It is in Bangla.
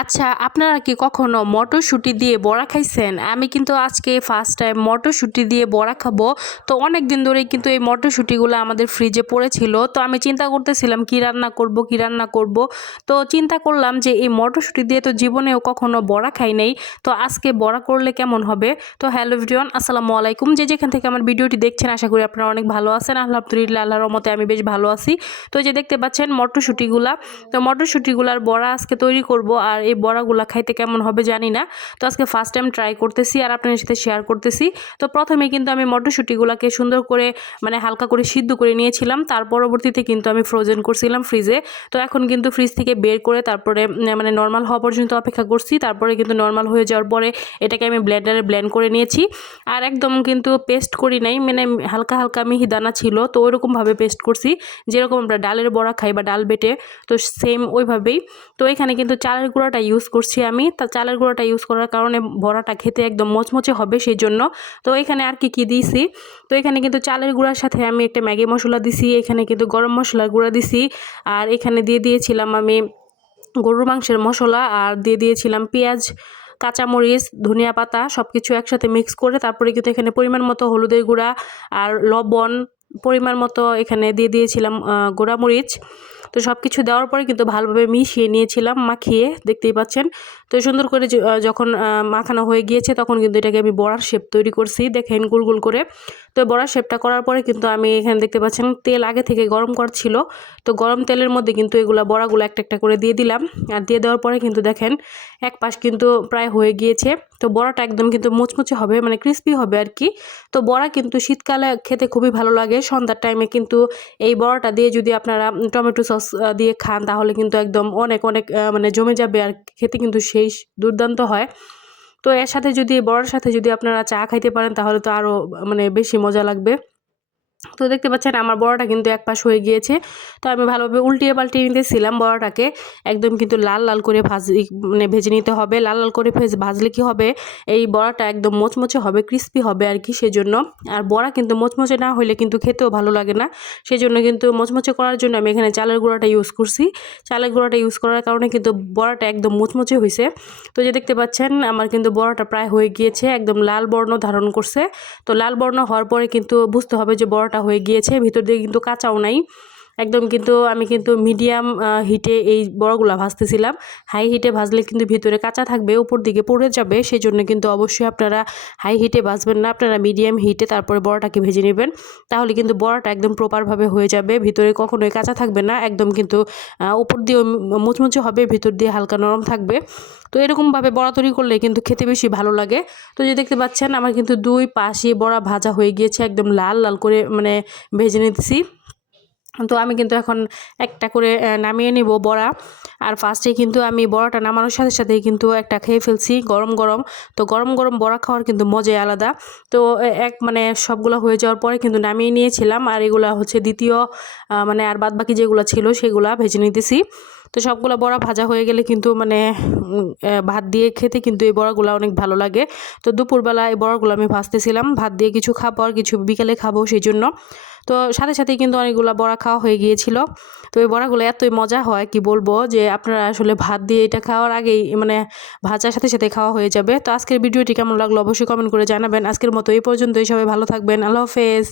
আচ্ছা, আপনারা কি কখনো মটরশুঁটি দিয়ে বড়া খাইছেন? আমি কিন্তু আজকে ফার্স্ট টাইম মটরশুঁটি দিয়ে বড়া খাবো। তো অনেকদিন ধরেই কিন্তু এই মটরশুঁটিগুলো আমাদের ফ্রিজে পড়েছিল। তো আমি চিন্তা করতেছিলাম কি রান্না করব, কি রান্না করব। তো চিন্তা করলাম যে এই মটরশুঁটি দিয়ে তো জীবনেও কখনো বড়া খাই নাই। তো আজকে বড়া করলে কেমন হবে? তো হ্যালো এভরিওয়ান, আসসালামু আলাইকুম। যে যেখান থেকে আমার ভিডিওটি দেখছেন আশা করি আপনারা অনেক ভালো আছেন। আলহামদুলিল্লাহ, আল্লাহর রহমতে আমি বেশ ভালো আছি। তো এই যে দেখতে পাচ্ছেন মটরশুঁটিগুলা, তো মটরশুঁটিগুলার বড়া আজকে তৈরি করব। আর এই বড়াগুলা খাইতে কেমন হবে জানি না। তো আজকে ফার্স্ট টাইম ট্রাই করতেছি আর আপনাদের সাথে শেয়ার করতেছি। তো প্রথমে কিন্তু আমি মটরশুঁটিগুলাকে সুন্দর করে হালকা করে সিদ্ধ করে নিয়েছিলাম। তার পরবর্তীতে কিন্তু আমি ফ্রোজেন করছিলাম ফ্রিজে। তো এখন কিন্তু ফ্রিজ থেকে বের করে তারপরে নর্মাল হওয়া পর্যন্ত অপেক্ষা করছি। তারপরে কিন্তু নর্মাল হয়ে যাওয়ার পরে এটাকে আমি ব্লেন্ডারে ব্লেন্ড করে নিয়েছি। আর একদম কিন্তু পেস্ট করি নাই, হালকা হালকা মিহি দানা ছিল, তো ওইরকমভাবে পেস্ট করছি যেরকম আমরা ডালের বড়া খাই বা ডাল বেটে, তো সেম ওইভাবেই। তো এখানে কিন্তু চালের গুঁড়াটা ইউজ করছি আমি। তা চালের গুঁড়াটা ইউজ করার কারণে বড়াটা খেতে একদম মচমচে হবে সেই জন্য। তো এখানে আর কি দিয়েছি, তো এখানে কিন্তু চালের গুঁড়ার সাথে আমি একটা ম্যাগি মশলা দিছি, এখানে কিন্তু গরম মশলার গুঁড়া দিছি, আর এখানে দিয়ে দিয়েছিলাম আমি গরুর মাংসের মশলা, আর দিয়ে দিয়েছিলাম পেঁয়াজ, কাঁচামরিচ, ধনিয়া পাতা সব কিছু একসাথে মিক্স করে। তারপরে কিন্তু এখানে পরিমাণ মতো হলুদের গুঁড়া আর লবণ পরিমাণ মতো এখানে দিয়ে দিয়েছিলাম গোড়ামরিচ। তো সব কিছু দেওয়ার পরে কিন্তু ভালোভাবে মিশিয়ে নিয়েছিলাম, মাখিয়ে দেখতেই পাচ্ছেন। তো সুন্দর করে যখন মাখানো হয়ে গিয়েছে তখন কিন্তু এটাকে আমি বড়ার শেপ তৈরি করছি, দেখেন গোল গোল করে। তো বড়ার শেপটা করার পরে কিন্তু আমি এখানে দেখতে পাচ্ছেন তেল আগে থেকে গরম করা ছিল। তো গরম তেলের মধ্যে কিন্তু এগুলা বড়াগুলো একটা একটা করে দিয়ে দিলাম। আর দিয়ে দেওয়ার পরে কিন্তু দেখেন এক পাশ কিন্তু প্রায় হয়ে গিয়েছে। তো বড়াটা একদম কিন্তু মুচমুচে হবে, ক্রিস্পি হবে আর কি। তো বড়া কিন্তু শীতকালে খেতে খুবই ভালো লাগে। সন্ধ্যার টাইমে কিন্তু এই বড়াটা দিয়ে যদি আপনারা টমেটো সস দিয়ে খান তাহলে কিন্তু একদম অনেক অনেক জমে যাবে, আর খেতে কিন্তু সেই দুর্দান্ত হয়। তো এর সাথে যদি বড়ার সাথে যদি আপনারা চা খাইতে পারেন তাহলে তো আরও বেশি মজা লাগবে। তো দেখতে পাচ্ছেন আমার বড়াটা কিন্তু এক পাশ হয়ে গিয়েছে। তো আমি ভালোভাবে উল্টিয়ে পাল্টিয়ে নিতেছিলাম বড়াটাকে, একদম কিন্তু লাল লাল করে ভেজে নিতে হবে। লাল লাল করে ভাজলে কি হবে, এই বড়াটা একদম মোচমোচে হবে, ক্রিস্পি হবে আর কি, সেজন্য। আর বড়া কিন্তু মোচমোচে না হলে কিন্তু খেতেও ভালো লাগে না, সেজন্য কিন্তু মোচমোচে করার জন্য আমি এখানে চালের গুঁড়াটা ইউজ করছি। চালের গুঁড়াটা ইউজ করার কারণে কিন্তু বড়াটা একদম মোচমোচে হয়েছে। তো যে দেখতে পাচ্ছেন আমার কিন্তু বড়াটা প্রায় হয়ে গিয়েছে, একদম লাল বর্ণ ধারণ করছে। তো লাল বর্ণ হওয়ার পরে কিন্তু বুঝতে হবে যে বড়াটা হয়ে গিয়েছে, ভিতর দিয়ে কিন্তু কাঁচাও নাই একদম। কিন্তু আমি কিন্তু মিডিয়াম হিটে এই বড়াগুলা ভাজতেছিলাম। হাই হিটে ভাজলে কিন্তু ভিতরে কাঁচা থাকবে, উপর দিকে পড়ে যাবে, সেই জন্য কিন্তু অবশ্যই আপনারা হাই হিটে ভাজবেন না, আপনারা মিডিয়াম হিটে তারপরে বড়াটাকে ভেজে নেবেন। তাহলে কিন্তু বড়াটা একদম প্রপারভাবে হয়ে যাবে, ভিতরে কখনোই কাঁচা থাকবে না, একদম কিন্তু উপর দিয়েও মুচমুচে হবে, ভিতর দিয়ে হালকা নরম থাকবে। তো এরকমভাবে বড়া তৈরি করলে কিন্তু খেতে বেশি ভালো লাগে। তো যে দেখতে পাচ্ছেন আমার কিন্তু দুই পাশে বড়া ভাজা হয়ে গিয়েছে, একদম লাল লাল করে ভেজে নিতেছি। তো আমি কিন্তু এখন একটা করে নামিয়ে নিব বড়া। আর ফার্স্টে কিন্তু আমি বড়াটা নামানোর সাথে সাথেই কিন্তু একটা খেয়ে ফেলছি গরম গরম। তো গরম গরম বড়া খাওয়ার কিন্তু মজাই আলাদা। তো সবগুলো হয়ে যাওয়ার পরে কিন্তু নামিয়ে নিয়েছিলাম, আর এগুলা হচ্ছে দ্বিতীয় আর বাদ বাকি যেগুলো ছিল সেগুলা ভেজে নিতেছি। তো সবগুলো বড়া ভাজা হয়ে গেলে কিন্তু ভাত দিয়ে খেতে কিন্তু এই বড়াগুলো অনেক ভালো লাগে। তো দুপুরবেলা এই বড়াগুলো আমি ভাজতেছিলাম, ভাত দিয়ে কিছু খাবো আর কিছু বিকেলে খাবো সেই জন্য। তো সাথে সাথেই কিন্তু অনেকগুলো বড়া খাওয়া হয়ে গিয়েছিল। তো এই বড়াগুলো এতই মজা হয় কি বলবো, যে আপনারা আসলে ভাত দিয়ে এটা খাওয়ার আগেই ভাজার সাথে সাথে খাওয়া হয়ে যাবে। তো আজকের ভিডিওটি কেমন লাগলো অবশ্যই কমেন্ট করে জানাবেন। আজকের মতো এই পর্যন্তই, সবাই ভালো থাকবেন, আল্লাহ হাফেজ।